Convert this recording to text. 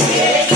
yeah.